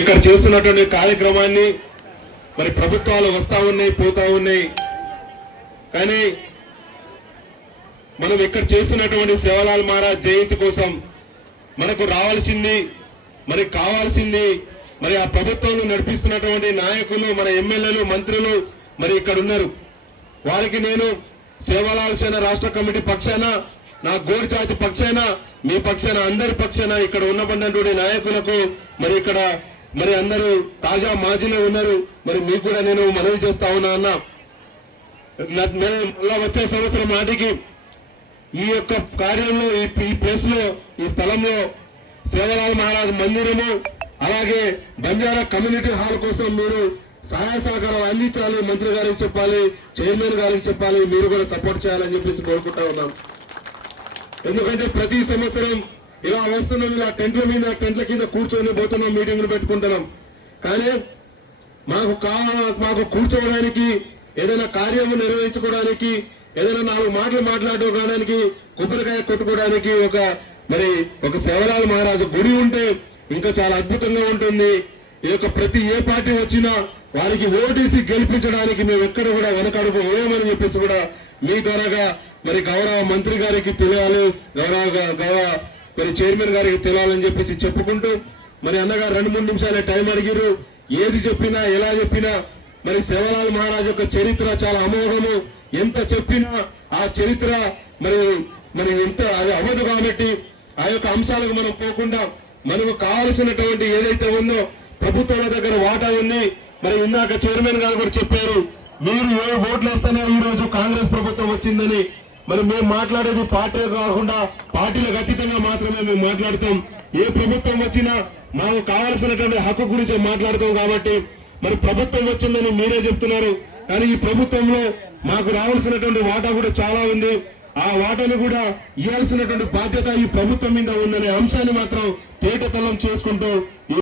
ఇక్కడ చేస్తున్నటువంటి కార్యక్రమాన్ని మరి ప్రభుత్వాలు వస్తా ఉన్నాయి పోతా ఉన్నాయి. కానీ మనం ఇక్కడ చేస్తున్నటువంటి సేవలాల్ మహారాజ్ జయంతి కోసం మనకు రావాల్సింది మరి కావాల్సింది మరి ఆ ప్రభుత్వంలో నడిపిస్తున్నటువంటి నాయకులు మన ఎమ్మెల్యేలు మంత్రులు మరి ఇక్కడ ఉన్నారు. వారికి నేను సేవలాల్ సేన రాష్ట్ర కమిటీ పక్షాన నా గోడు జాతి పక్షాన మీ పక్షాన అందరి పక్షాన ఇక్కడ ఉన్నటువంటి నాయకులకు మరి ఇక్కడ మరి అందరూ తాజా మాజీలో ఉన్నారు. మరి మీకు కూడా నేను మనవి చేస్తా ఉన్నా అన్న. నేను మళ్ళా వచ్చే సంవత్సరం నాటికి ఈ యొక్క కార్యంలో ఈ ఈ ప్లేస్లో ఈ స్థలంలో సేవలాల్ మహారాజ్ మందిరము అలాగే బంజారా కమ్యూనిటీ హాల్ కోసం మీరు సహాయ సహకారాలు అందించాలి. మంత్రి గారికి చెప్పాలి చైర్మన్ గారికి చెప్పాలి. మీరు కూడా సపోర్ట్ చేయాలని చెప్పేసి కోరుకుంటా ఉన్నాం. ఎందుకంటే ప్రతి సంవత్సరం ఇలా వస్తున్నాం ఇలా టెంట్ల మీద టెంట్ల కింద కూర్చొని పోతున్నాం మీటింగ్లు పెట్టుకుంటున్నాం. కానీ మాకు కావాల మాకు కూర్చోవడానికి ఏదైనా కార్యము నిర్వహించుకోవడానికి ఏదైనా నాలుగు మాటలు మాట్లాడుకోవడానికి కొబ్బరికాయ కొట్టుకోవడానికి ఒక మరి ఒక శివలాల మహారాజు గుడి ఉంటే ఇంకా చాలా అద్భుతంగా ఉంటుంది. ఈ యొక్క ప్రతి ఏ పార్టీ వచ్చినా వారికి ఓటీసీ గెలిపించడానికి మేము ఎక్కడ కూడా వెనకడుపు వేయమని చెప్పేసి కూడా మీ ద్వారాగా మరి గౌరవ మంత్రి గారికి తెలియాలి. గౌరవ గౌరవ మరి చైర్మన్ గారికి తెలియాలని చెప్పేసి చెప్పుకుంటూ మరి అన్నగారు రెండు మూడు నిమిషాలే టైం అడిగిరు ఏది చెప్పినా ఎలా చెప్పినా మరి శివలాల్ మహారాజ్ యొక్క చరిత్ర చాలా అమోఘము. ఎంత చెప్పినా ఆ చరిత్ర మరి మరి ఎంత అది అవ్వదు కాబట్టి ఆ యొక్క అంశాలకు మనం పోకుండా మనకు కావలసినటువంటి ఏదైతే ఉందో ప్రభుత్వాల దగ్గర వాటా ఉంది మరి ఇందాక చైర్మన్ గారు కూడా చెప్పారు మీరు ఏ ఓట్లు వేస్తేనే ఈ రోజు కాంగ్రెస్ ప్రభుత్వం వచ్చిందని. మరి మేము మాట్లాడేది పార్టీ కాకుండా పార్టీలకు అతీతంగా మాత్రమే మేము మాట్లాడతాం. ఏ ప్రభుత్వం వచ్చినా మాకు కావాల్సినటువంటి హక్కు గురించి మాట్లాడతాం కాబట్టి మరి ప్రభుత్వం వచ్చిందని మీరే చెప్తున్నారు. కానీ ఈ ప్రభుత్వంలో మాకు రావాల్సినటువంటి వాటా కూడా చాలా ఉంది. ఆ వాటాను కూడా ఇవ్వాల్సినటువంటి బాధ్యత ఈ ప్రభుత్వం మీద ఉందనే అంశాన్ని మాత్రం తేటతలం చేసుకుంటూ